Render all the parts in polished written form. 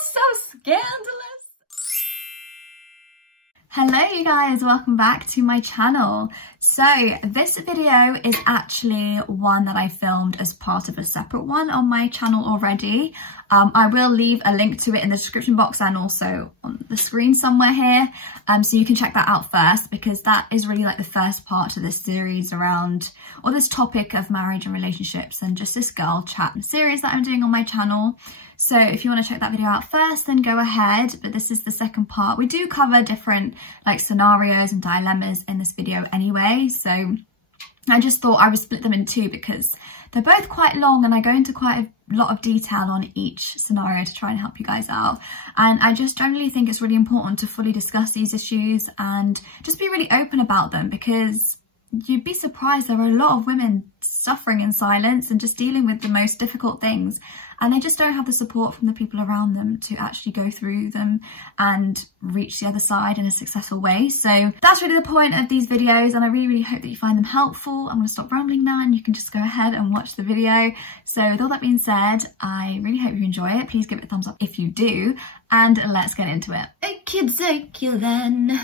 so scandalous. Hello you guys, welcome back to my channel. So this video is actually one that I filmed as part of a separate one on my channel already. I will leave a link to it in the description box and also on the screen somewhere here, so you can check that out first, because that is really like the first part of this series around, or this topic of marriage and relationships and just this girl chat series that I'm doing on my channel. So if you want to check that video out first, then go ahead, but this is the second part. We do cover different like scenarios and dilemmas in this video anyway, so I just thought I would split them in two because they're both quite long and I go into quite a lot of detail on each scenario to try and help you guys out. And I just generally think it's really important to fully discuss these issues and just be really open about them, because you'd be surprised there are a lot of women suffering in silence and just dealing with the most difficult things, and they just don't have the support from the people around them to actually go through them and reach the other side in a successful way. So that's really the point of these videos, and I really hope that you find them helpful. I'm going to stop rambling now and you can just go ahead and watch the video. So with all that being said, I really hope you enjoy it. Please give it a thumbs up if you do, and let's get into it. Okay then.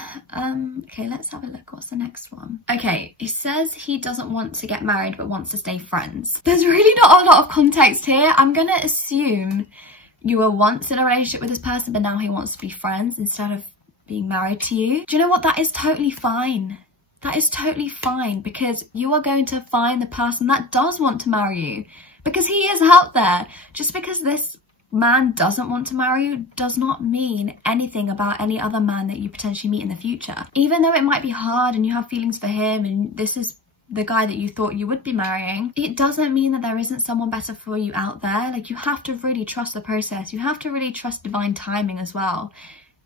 Okay, let's have a look. What's the next one? Okay, he says he doesn't want to get married but wants to stay friends. There's really not a lot of context here. I'm gonna assume you were once in a relationship with this person but now he wants to be friends instead of being married to you. Do you know what? That is totally fine. That is totally fine, because you are going to find the person that does want to marry you, because he is out there. Just because this man doesn't want to marry you does not mean anything about any other man that you potentially meet in the future. Even though it might be hard and you have feelings for him and this is the guy that you thought you would be marrying, it doesn't mean that there isn't someone better for you out there. Like, you have to really trust the process. You have to really trust divine timing as well.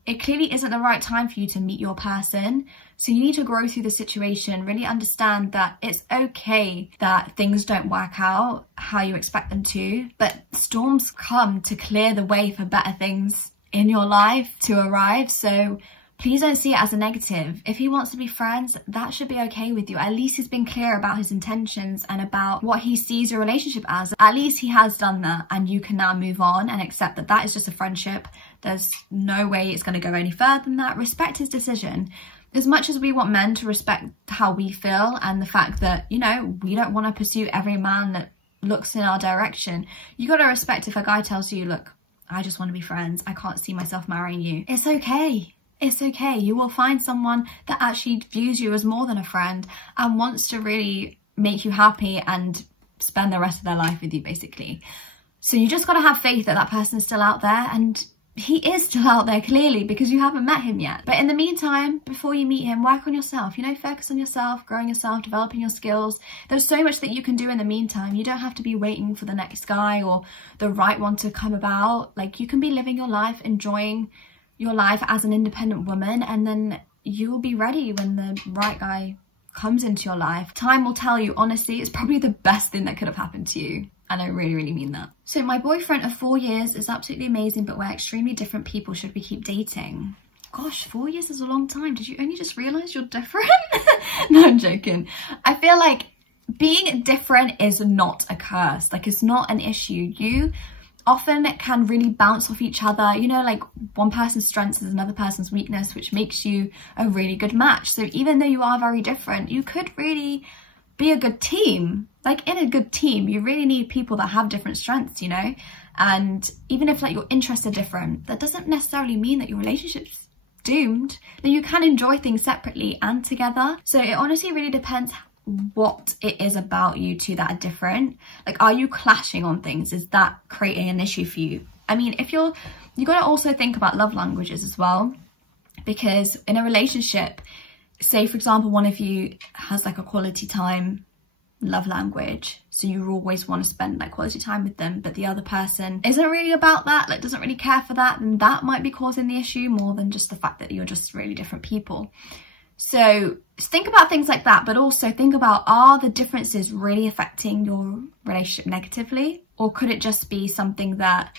It clearly isn't the right time for you to meet your person. So you need to grow through the situation, really understand that it's okay that things don't work out how you expect them to, but storms come to clear the way for better things in your life to arrive. So please don't see it as a negative. If he wants to be friends, that should be okay with you. At least he's been clear about his intentions and about what he sees your relationship as. At least he has done that, and you can now move on and accept that that is just a friendship. There's no way it's going to go any further than that. Respect his decision. As much as we want men to respect how we feel and the fact that, you know, we don't want to pursue every man that looks in our direction, you got to respect if a guy tells you, look, I just want to be friends, I can't see myself marrying you. It's okay. It's okay. You will find someone that actually views you as more than a friend and wants to really make you happy and spend the rest of their life with you, basically. So you just got to have faith that that person is still out there, and he is still out there clearly, because you haven't met him yet. But in the meantime, before you meet him, work on yourself, you know, focus on yourself, growing yourself, developing your skills. There's so much that you can do in the meantime. You don't have to be waiting for the next guy or the right one to come about. Like, you can be living your life, enjoying your life as an independent woman, and then you will be ready when the right guy comes into your life. Time will tell you. Honestly, it's probably the best thing that could have happened to you. And I really, really mean that. So my boyfriend of 4 years is absolutely amazing, but we're extremely different people. Should we keep dating? Gosh, 4 years is a long time. Did you only just realise you're different? No, I'm joking. I feel like being different is not a curse. Like, it's not an issue. You often can really bounce off each other. You know, like, one person's strength is another person's weakness, which makes you a really good match. So even though you are very different, you could really be a good team. Like, in a good team, you really need people that have different strengths, you know? And even if like your interests are different, that doesn't necessarily mean that your relationship's doomed. That you can enjoy things separately and together. So it honestly really depends what it is about you two that are different. Like, are you clashing on things? Is that creating an issue for you? I mean, if you got to also think about love languages as well, because in a relationship, say for example, one of you has like a quality time love language, so you always want to spend like quality time with them, but the other person isn't really about that, like doesn't really care for that, then that might be causing the issue more than just the fact that you're just really different people. So think about things like that, but also think about, are the differences really affecting your relationship negatively? Or could it just be something that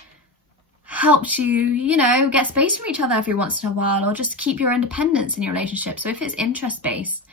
helps you, you know, get space from each other every once in a while, or just keep your independence in your relationship? So if it's interest-based,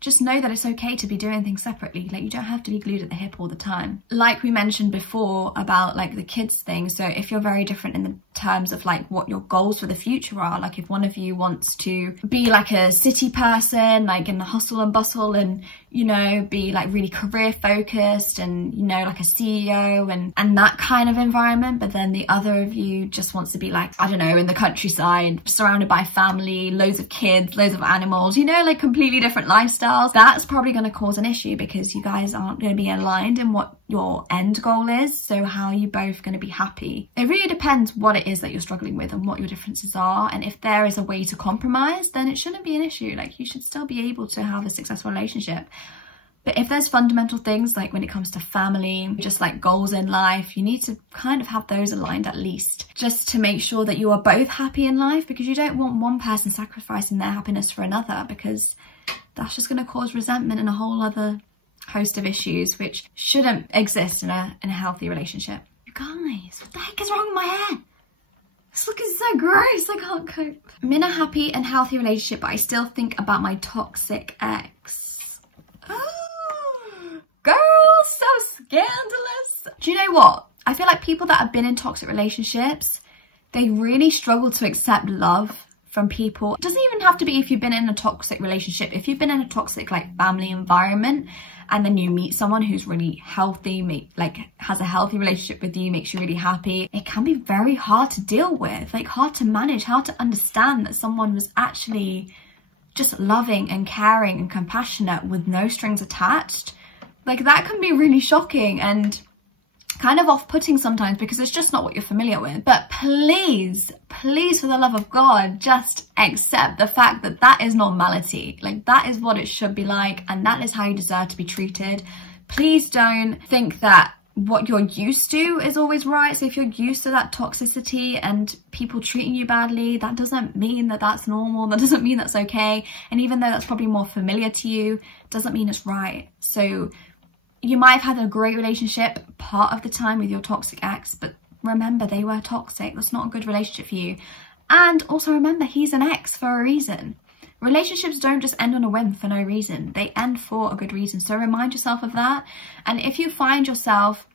just know that it's okay to be doing things separately. Like, you don't have to be glued at the hip all the time. Like we mentioned before about like the kids thing. So if you're very different in the terms of like what your goals for the future are. Like if one of you wants to be like a city person, like in the hustle and bustle, and you know, be like really career focused and, you know, like a CEO and that kind of environment, but then the other of you just wants to be like, I don't know, in the countryside, surrounded by family, loads of kids, loads of animals, you know, like completely different lifestyles, that's probably going to cause an issue because you guys aren't going to be aligned in what your end goal is. So how are you both going to be happy? It really depends what it is that you're struggling with and what your differences are, and if there is a way to compromise, then it shouldn't be an issue. Like you should still be able to have a successful relationship. But if there's fundamental things like when it comes to family, just like goals in life, you need to kind of have those aligned at least, just to make sure that you are both happy in life, because you don't want one person sacrificing their happiness for another, because that's just going to cause resentment and a whole other host of issues which shouldn't exist in a healthy relationship. You guys, what the heck is wrong with my hair? It's looking so gross, I can't cope. I'm in a happy and healthy relationship, but I still think about my toxic ex. Oh, girl, so scandalous. Do you know what? I feel like people that have been in toxic relationships, they really struggle to accept love from people. It doesn't even have to be if you've been in a toxic relationship. If you've been in a toxic like family environment and then you meet someone who's really healthy, like has a healthy relationship with you, makes you really happy, it can be very hard to deal with, like hard to manage, hard to understand that someone was actually just loving and caring and compassionate with no strings attached. Like that can be really shocking and kind of off-putting sometimes because it's just not what you're familiar with. But please, please, for the love of God, just accept the fact that that is normality. Like that is what it should be like, and that is how you deserve to be treated. Please don't think that what you're used to is always right. So if you're used to that toxicity and people treating you badly, that doesn't mean that that's normal. That doesn't mean that's okay. And even though that's probably more familiar to you, doesn't mean it's right. So you might have had a great relationship part of the time with your toxic ex, but remember, they were toxic. That's not a good relationship for you. And also remember, he's an ex for a reason. Relationships don't just end on a whim for no reason. They end for a good reason. So remind yourself of that. And if you find yourself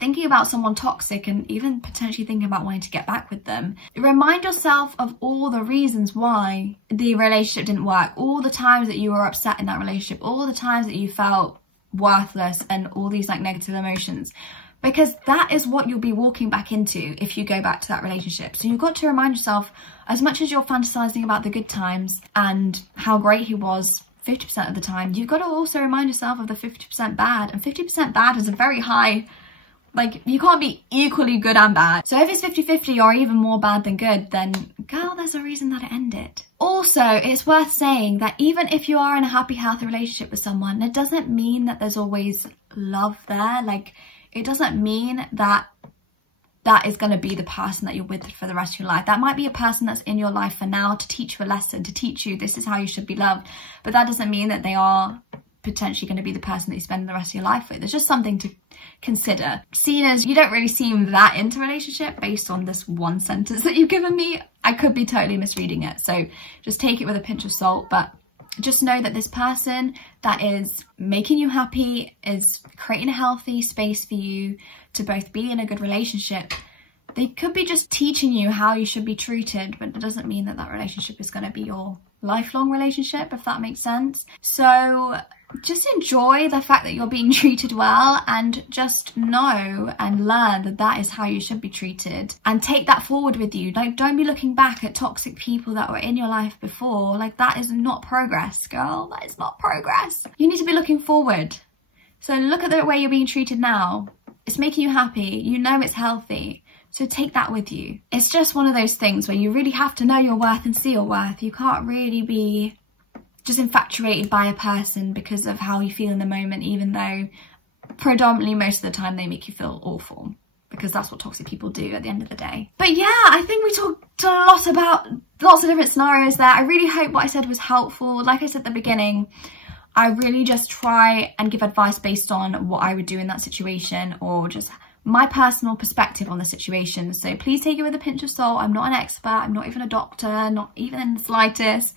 thinking about someone toxic and even potentially thinking about wanting to get back with them, remind yourself of all the reasons why the relationship didn't work, all the times that you were upset in that relationship, all the times that you felt worthless and all these like negative emotions, because that is what you'll be walking back into if you go back to that relationship. So you've got to remind yourself, as much as you're fantasizing about the good times and how great he was 50% of the time, you've got to also remind yourself of the 50% bad. And 50% bad is a very high, like you can't be equally good and bad. So if it's 50-50 or even more bad than good, then girl, there's a reason that it ended. Also, it's worth saying that even if you are in a happy, healthy relationship with someone, it doesn't mean that there's always love there. Like, it doesn't mean that that is going to be the person that you're with for the rest of your life. That might be a person that's in your life for now to teach you a lesson, to teach you this is how you should be loved. But that doesn't mean that they are potentially going to be the person that you spend the rest of your life with. It's just something to consider. Seeing as you don't really seem that into a relationship based on this one sentence that you've given me, I could be totally misreading it. So just take it with a pinch of salt, but just know that this person that is making you happy, is creating a healthy space for you to both be in a good relationship, they could be just teaching you how you should be treated, but it doesn't mean that that relationship is going to be your lifelong relationship, if that makes sense. So just enjoy the fact that you're being treated well, and just know and learn that that is how you should be treated, and take that forward with you. Like, don't be looking back at toxic people that were in your life before. Like, that is not progress, girl. That is not progress. You need to be looking forward. So look at the way you're being treated now. It's making you happy. You know it's healthy. So take that with you. It's just one of those things where you really have to know your worth and see your worth. You can't really be just infatuated by a person because of how you feel in the moment, even though predominantly most of the time they make you feel awful, because that's what toxic people do at the end of the day. But yeah, I think we talked a lot about lots of different scenarios there. I really hope what I said was helpful. Like I said at the beginning, I really just try and give advice based on what I would do in that situation, or just my personal perspective on the situation. So please take it with a pinch of salt. I'm not an expert. I'm not even a doctor, not even in the slightest.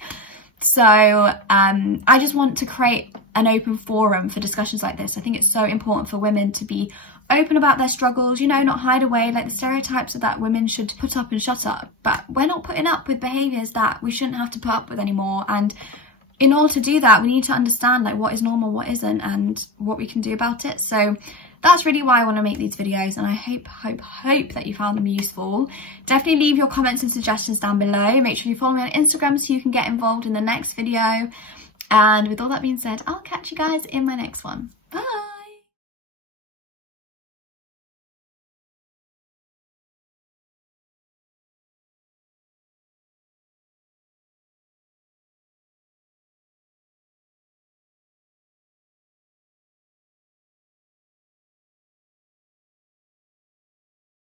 So I just want to create an open forum for discussions like this. I think it's so important for women to be open about their struggles, you know, not hide away. Like, the stereotypes are that women should put up and shut up, but we're not putting up with behaviours that we shouldn't have to put up with anymore. And in order to do that, we need to understand like what is normal, what isn't, and what we can do about it. So that's really why I want to make these videos, and I hope that you found them useful. Definitely leave your comments and suggestions down below. Make sure you follow me on Instagram so you can get involved in the next video. And with all that being said, I'll catch you guys in my next one. Bye!